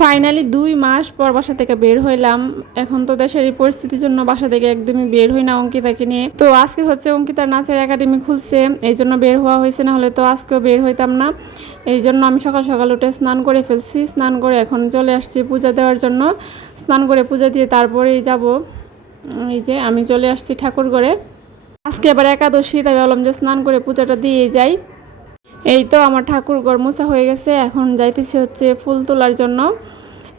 Finally 2 মাস পর বাসা থেকে বের হইলাম। এখন তো দেশের এই পরিস্থিতির জন্য বাসা থেকে একদমই বের হই না অঙ্কিতাকে নিয়ে। তো আজকে হচ্ছে অঙ্কিতার নাচের একাডেমি খুলছে, এই জন্য বের হওয়া হয়েছে, না হলে তো আজকেও বের হইতাম না। এই জন্য আমি সকাল সকাল উঠে স্নান করে ফেলছি, স্নান করে এখন চলে আসছি পূজা দেওয়ার জন্য। স্নান করে পূজা দিয়ে তারপরেই যাব। এই যে আমি চলে আসছি ঠাকুর ঘরে। আজকে আবার একাদশী, তাই ভাবলাম যে স্নান করে পূজাটা দিয়ে যাই। এই তো আমার ঠাকুর ঘর মোছা হয়ে গেছে, এখন যাইতেছি হচ্ছে ফুল তোলার জন্য।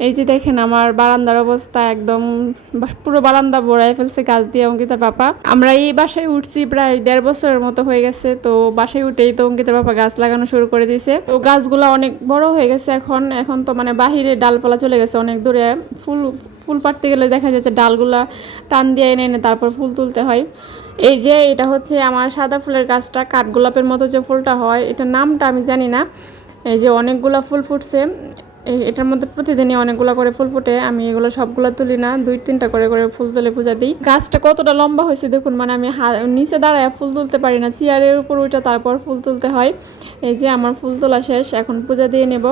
এই যে দেখেন আমার বারান্দার অবস্থা, একদম পুরো বারান্দা ভরাই ফেলছে গাছ দিয়ে অঙ্কিতার পাপা। আমরা এই বাসায় উঠছি প্রায় 1.5 বছরের মতো হয়ে গেছে। তো বাসায় উঠেই তো অঙ্কিতার পাপা গাছ লাগানো শুরু করে দিয়েছে। তো গাছগুলো অনেক বড় হয়ে গেছে এখন এখন তো মানে বাহিরে ডালপালা চলে গেছে অনেক দূরে। ফুল ফুল পাড়তে গেলে দেখা যাচ্ছে ডালগুলা টান দিয়ে এনে এনে তারপর ফুল তুলতে হয়। এই যে এটা হচ্ছে আমার সাদা ফুলের গাছটা, কাঠগোলাপের মতো যে ফুলটা হয়, এটার নামটা আমি জানি না। এই যে অনেকগুলো ফুল ফুটছে, এটার মধ্যে প্রতিদিনই অনেকগুলো করে ফুল ফুটে। আমি এগুলো সবগুলো তুলি না, 2-3টা করে করে ফুল তুলে পূজা দিই। গাছটা কতটা লম্বা হয়েছে দেখুন, মানে আমি নিচে দাঁড়ায় ফুল তুলতে পারি না, চেয়ারের উপর ওইটা তারপর ফুল তুলতে হয়। এই যে আমার ফুল তোলা শেষ, এখন পূজা দিয়ে নেব।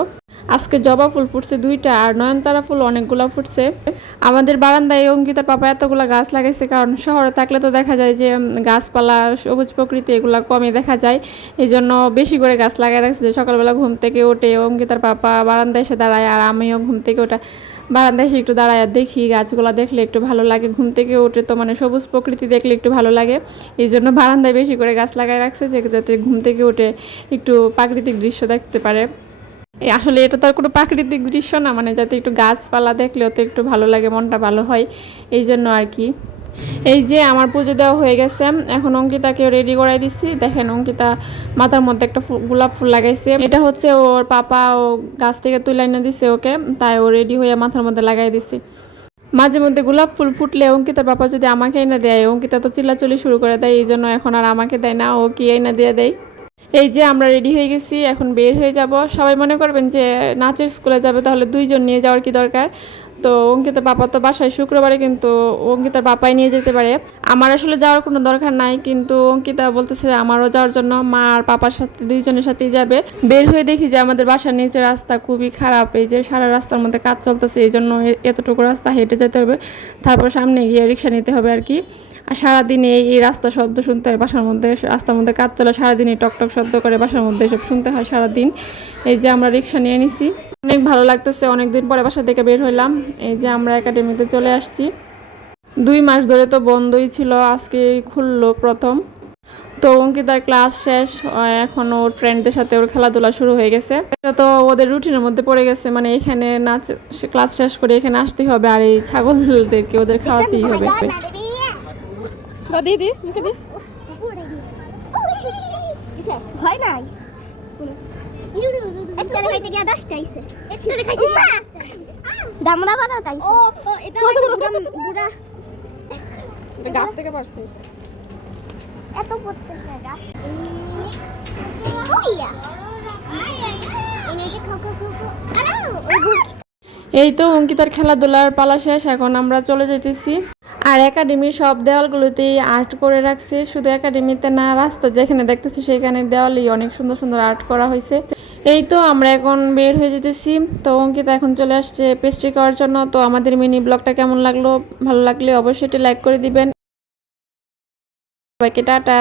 আজকে জবা ফুল ফুটছে 2টা, আর নয়নতারা ফুল অনেকগুলো ফুটছে। আমাদের বারান্দায় অঙ্কিতার পাপা এতগুলো গাছ লাগাইছে, কারণ শহরে থাকলে তো দেখা যায় যে গাছপালা সবুজ প্রকৃতি এগুলো কমই দেখা যায়। এই জন্য বেশি করে গাছ লাগাই রাখছে। যে সকালবেলা ঘুম থেকে উঠে অঙ্কিতার পাপা বারান্দায় এসে দাঁড়ায়, আর আমিও ঘুম থেকে ওঠা বারান্দায় এসে একটু দাঁড়ায় দেখি গাছগুলো, দেখলে একটু ভালো লাগে। ঘুম থেকে উঠে তো মানে সবুজ প্রকৃতি দেখলে একটু ভালো লাগে। এই জন্য বারান্দায় বেশি করে গাছ লাগাই রাখছে, যে যাতে ঘুম থেকে উঠে একটু প্রাকৃতিক দৃশ্য দেখতে পারে। আসলে এটা তো আর কোনো প্রাকৃতিক দৃশ্য না, মানে যাতে একটু গাছপালা দেখলেও তো একটু ভালো লাগে, মনটা ভালো হয়, এই জন্য আর কি। এই যে আমার পুজো দেওয়া হয়ে গেছে, এখন অঙ্কিতাকে রেডি করাই দিচ্ছি। দেখেন অঙ্কিতা মাথার মধ্যে একটা গোলাপ ফুল লাগাইছে, এটা হচ্ছে ওর পাপা ও গাছ থেকে তুলে এনে দিছে ওকে, তাই ও রেডি হয়ে মাথার মধ্যে লাগাই দিছি। মাঝে মধ্যে গোলাপ ফুল ফুটলে অঙ্কিতার পাপা যদি আমাকে এনে দেয়, অঙ্কিতা তো চিল্লাচিল্লি শুরু করে দেয়, এই জন্য এখন আর আমাকে দেয় না, ও কি এনে দিয়ে দেয়। এই যে আমরা রেডি হয়ে গেছি, এখন বের হয়ে যাব। সবাই মনে করবেন যে নাচের স্কুলে যাবে, তাহলে 2জন নিয়ে যাওয়ার কি দরকার। তো অঙ্কিতার পাপা তো বাসায় শুক্রবারে, কিন্তু অঙ্কিতার পাপাই নিয়ে যেতে পারে। আমার আসলে যাওয়ার কোনো দরকার নাই, কিন্তু অঙ্কিতা বলতেছে আমারও যাওয়ার জন্য, মা আর পাপার সাথে 2জনের সাথেই যাবে। বের হয়ে দেখি যে আমাদের বাসার নিচে রাস্তা খুবই খারাপ, এই যে সারা রাস্তার মধ্যে কাজ চলতেছে, এই জন্য এতটুকু রাস্তা হেঁটে যেতে হবে, তারপর সামনে গিয়ে রিক্সা নিতে হবে আর কি। আর সারাদিন এই রাস্তা শব্দ শুনতে হয় বাসার মধ্যে, রাস্তার মধ্যে কাজ চলে, সারাদিন এই টকটক শব্দ করে বাসার মধ্যে এসব শুনতে হয় সারাদিন। এই যে আমরা রিক্সা নিয়ে নিছি, অনেক ভালো লাগতেছে, অনেকদিন পরে বাসা থেকে বের হইলাম। এই যে আমরা একাডেমিতে চলে আসছি। 2 মাস ধরে তো বন্ধই ছিল, আজকে খুললো প্রথম। তো অঙ্কিতার ক্লাস শেষ, এখন ওর ফ্রেন্ডদের সাথে ওর খেলাধুলা শুরু হয়ে গেছে। এটা তো ওদের রুটিনের মধ্যে পড়ে গেছে, মানে এখানে নাচ ক্লাস শেষ করে এখানে আসতেই হবে, আর এই ছাগলদেরকে ওদের খাওয়াতেই হবে। দিদি ভয় নাই, একটারে খাইতে গিয়া 10টা আইছে, একটারে খাইতে দামড়া বানাটা আইছে। ও এটা বুড়া গাছ থেকে পড়ছে, এত পড়তে লাগা ওইয়া এই যে খো খো খো। এই তো অঙ্কিতার খেলাধুলার পালা শেষ, এখন আমরা চলে যেতেছি। আর একাডেমির সব দেওয়ালগুলোতেই আর্ট করে রাখছে, শুধু একাডেমিতে না, রাস্তা যেখানে দেখতেছি সেখানে দেওয়ালেই অনেক সুন্দর সুন্দর আর্ট করা হয়েছে। এই তো আমরা এখন বের হয়ে যেতেছি। তো অঙ্কিতা এখন চলে আসছে পেস্ট্রি খাওয়ার জন্য। তো আমাদের মিনি ব্লগটা কেমন লাগলো, ভালো লাগলে অবশ্যই লাইক করে দিবেন। সবাইকে টাটা।